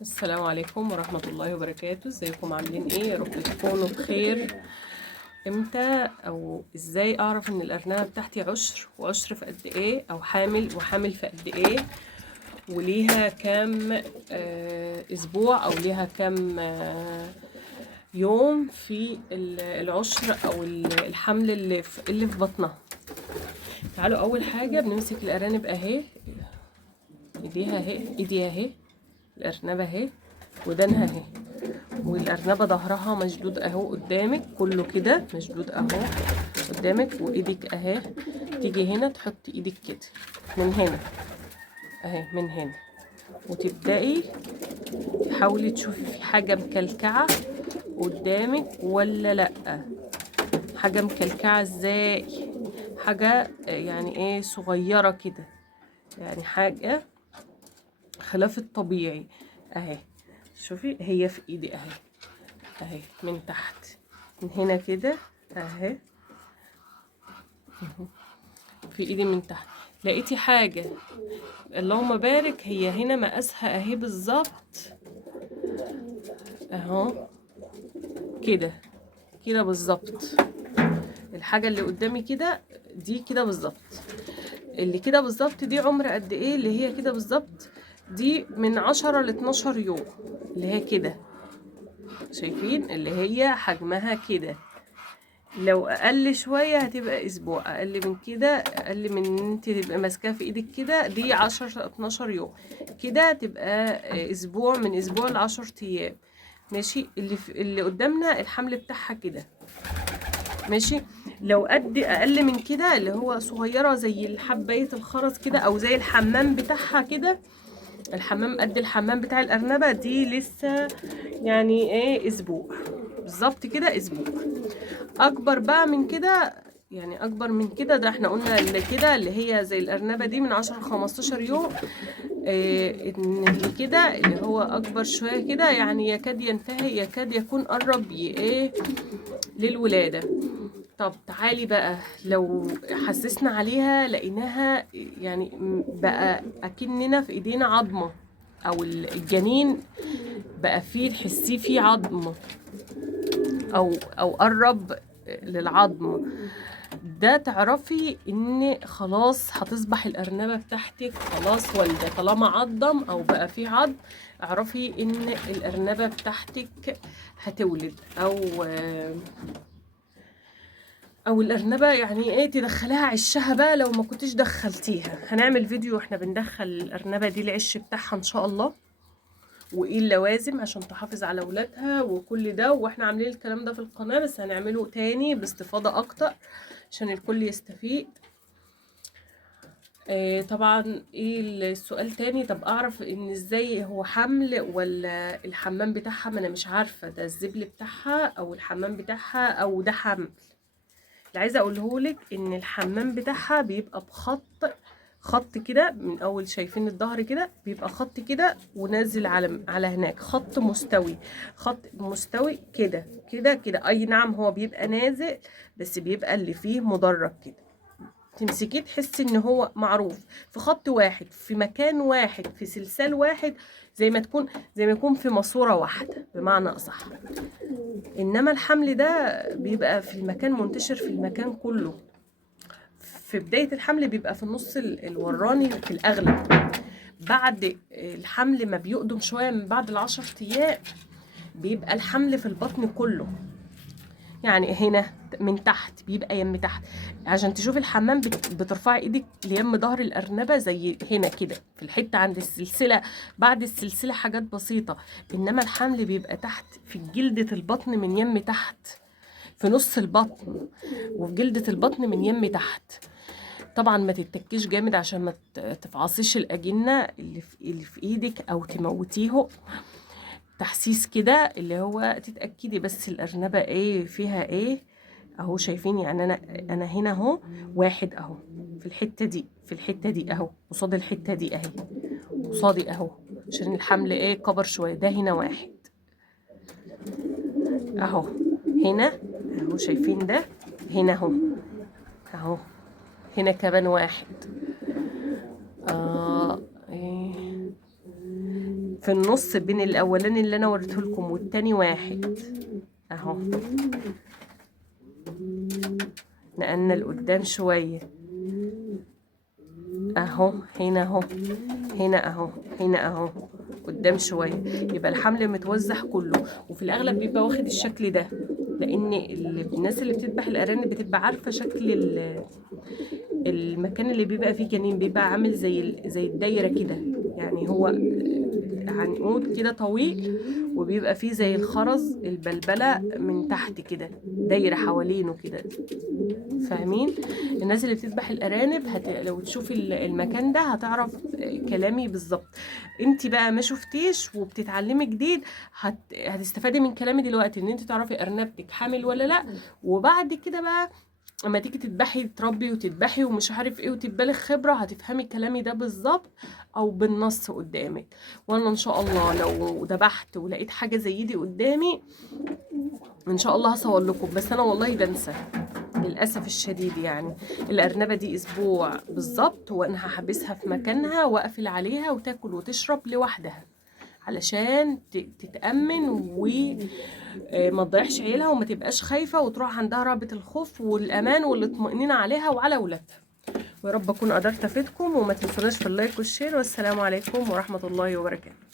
السلام عليكم ورحمة الله وبركاته. ازيكم عاملين ايه؟ يا رب تكونوا بخير. امتى او ازاي اعرف ان الارنبة بتاعتي عشر وعشر في قد ايه، او حامل وحامل في قد ايه، وليها كام اسبوع، او ليها كام يوم في العشر او الحمل اللي في بطنها. تعالوا اول حاجة بنمسك الارانب اهي، ايديها اهي، ايديها اهي، الارنبة اهي، ودانها اهي، والارنبه ظهرها مشدود اهو قدامك، كله كده مشدود اهو قدامك، وايدك اهي. تيجي هنا تحطي ايدك كده من هنا اهي، من هنا، وتبدأي تحاولي تشوفي في حاجه مكلكعه قدامك ولا لا. حاجه مكلكعه ازاي؟ حاجه يعني ايه، صغيره كده، يعني حاجه خلاف الطبيعي اهي. شوفي هي في ايدي اهي، اهي من تحت، من هنا كده اهي، في ايدي من تحت. لقيتي حاجة، اللهم بارك، هي هنا مقاسها اهي بالظبط اهو، كده كده بالظبط. الحاجة اللي قدامي كده دي كده بالظبط، اللي كده بالظبط دي عمر قد ايه؟ اللي هي كده بالظبط دي من 10 ل 12 يوم، اللي هي كده، شايفين اللي هي حجمها كده. لو اقل شويه هتبقى اسبوع، اقل من كده، اقل من ان انت تبقى ماسكاها في ايدك كده دي 10 12 يوم، كده تبقى اسبوع، من اسبوع ل10 ايام. ماشي، اللي قدامنا الحمل بتاعها كده، ماشي. لو قد اقل من كده، اللي هو صغيره زي حبايه الخرز كده، او زي الحمام بتاعها كده، الحمام قد الحمام بتاع الارنبه دي، لسه يعني ايه، اسبوع بالظبط كده، اسبوع. اكبر بقى من كده، يعني اكبر من كده، ده احنا قلنا اللي كده اللي هي زي الارنبه دي من 10 ل 15 يوم. ان اللي كده اللي هو اكبر شويه كده، يعني يكاد ينتهي، يكاد يكون قرب ايه للولاده. طب تعالي بقى، لو حسسنا عليها لقيناها يعني بقى اكننا في ايدينا عظمه، او الجنين بقى فيه، تحسيه فيه عظم، او قرب للعظم، ده تعرفي ان خلاص هتصبح الارنبه بتاعتك خلاص والده. طالما عضم او بقى فيه عظم، اعرفي ان الارنبه بتاعتك هتولد، او الارنبه يعني ايه، تدخليها عشها بقى. لو ما كنتش دخلتيها، هنعمل فيديو احنا بندخل الارنبه دي العش بتاعها ان شاء الله، وايه اللوازم عشان تحافظ على ولادها وكل ده، واحنا عاملين الكلام ده في القناة، بس هنعمله تاني باستفاضة اكتر عشان الكل يستفيد. طبعا ايه السؤال تاني؟ طب اعرف ان ازاي هو حمل ولا الحمام بتاعها؟ ما انا مش عارفة ده الزبل بتاعها او الحمام بتاعها او ده حمل. اللي عايزه اقوله لك ان الحمام بتاعها بيبقى خط كده من اول، شايفين الظهر كده بيبقى خط كده ونازل على هناك، خط مستوي، خط مستوي كده كده كده. اي نعم هو بيبقى نازل، بس بيبقى اللي فيه مدرج كده، تمسكيه تحسي ان هو معروف في خط واحد، في مكان واحد، في سلسال واحد، زي ما يكون في ماسوره واحده بمعنى اصح. انما الحمل ده بيبقى في المكان، منتشر في المكان كله. في بداية الحمل بيبقى في النص الوراني في الأغلب، بعد الحمل ما بيقدم شوية، من بعد ال10 أيام بيبقى الحمل في البطن كله. يعني هنا من تحت بيبقى يم تحت، عشان تشوفي الحمام بترفعي ايدك ليم ظهر الأرنبة زي هنا كده في الحتة عند السلسلة، بعد السلسلة حاجات بسيطة. إنما الحمل بيبقى تحت في جلدة البطن من يم تحت، في نص البطن وفي جلدة البطن من يم تحت. طبعا ما تتكيش جامد عشان ما تفعصيش الأجنة اللي في ايدك او تموتيه. تحسيس كده اللي هو تتأكدي بس الأرنبة ايه فيها ايه اهو. شايفين يعني انا هنا اهو واحد اهو، في الحتة دي، في الحتة دي اهو، قصاد الحتة دي اهي، قصادي اهو، عشان الحمل ايه كبر شوية. ده هنا واحد اهو، هنا اهو، شايفين ده هنا اهو، اهو هنا كمان واحد. إيه، في النص بين الاولاني اللي انا وريته لكم والتاني واحد اهو، نقلنا لقدام شويه اهو، هنا اهو، هنا اهو، هنا اهو، قدام شويه، يبقى الحمل متوزع كله، وفي الاغلب بيبقى واخد الشكل ده، لان الناس اللي بتذبح الارانب بتبقى عارفه شكل المكان اللي بيبقى فيه جنين، بيبقى عامل زي الدايره كده، يعني هو عنقود كده طويل، وبيبقى فيه زي الخرز البلبله من تحت كده دايره حوالينه كده، فاهمين؟ الناس اللي بتذبح الارانب لو تشوفي المكان ده هتعرف كلامي بالظبط. انت بقى ما شفتيش وبتتعلمي جديد، هتستفادي من كلامي دلوقتي ان انت تعرفي ارنبتك حامل ولا لا، وبعد كده بقى اما تيجي تذبحي تربي وتذبحي ومش عارف ايه وتبالغ خبره، هتفهمي كلامي ده بالظبط او بالنص قدامك. وانا ان شاء الله لو ذبحت ولقيت حاجه زي دي قدامي ان شاء الله هصور لكم، بس انا والله بنسى للاسف الشديد. يعني الارنبه دي اسبوع بالظبط وانا هحبسها في مكانها واقفل عليها وتاكل وتشرب لوحدها علشان تتامن وما تضيعش عيالها وما تبقاش خايفه وتروح عندها رهبه الخوف والامان والاطمئنان عليها وعلى اولادها. ويا رب اكون قدرت افيدكم، وما تنسوناش في اللايك والشير، والسلام عليكم ورحمه الله وبركاته.